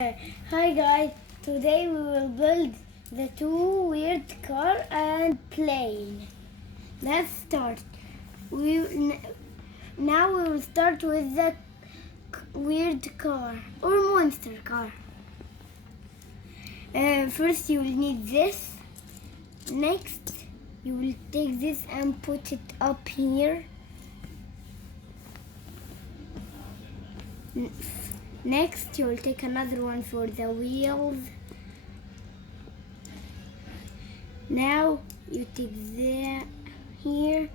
Hi guys, today we will build the two weird car and plane. Let's start. Now we will start with the weird car or monster car. First you will need this. Next you will take this and put it up here. Next, you will take another one for the wheels. Now, you take here,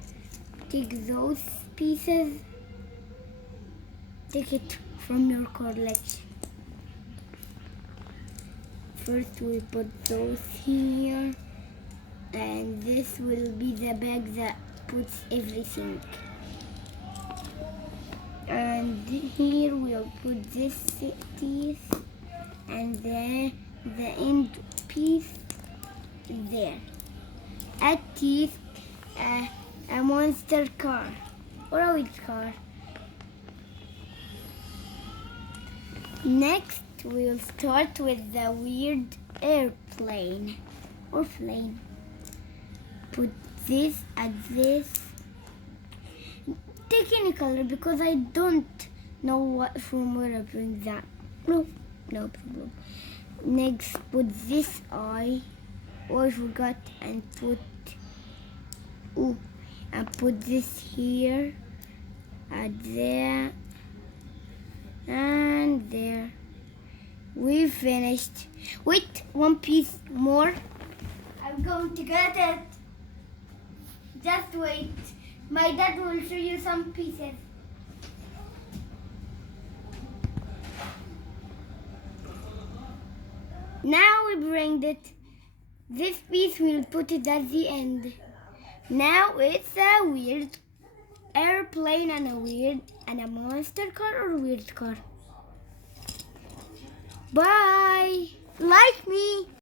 take those pieces, take it from your collection. First, we put those here, and this will be the bag that puts everything. And here we'll put this teeth and then the end piece there. Add teeth, a monster car or a weird car. Next we'll start with the weird airplane or plane. Put this at this. Take any color because I don't know from where I bring that. No problem. Next, put this eye. Oh, I forgot, and put this here, and there, and there. We finished. Wait, one piece more. I'm going to get it. Just wait. My dad will show you some pieces. Now we bring it. This piece we'll put it at the end. Now it's a weird airplane and a monster car or weird car. Bye. Like me.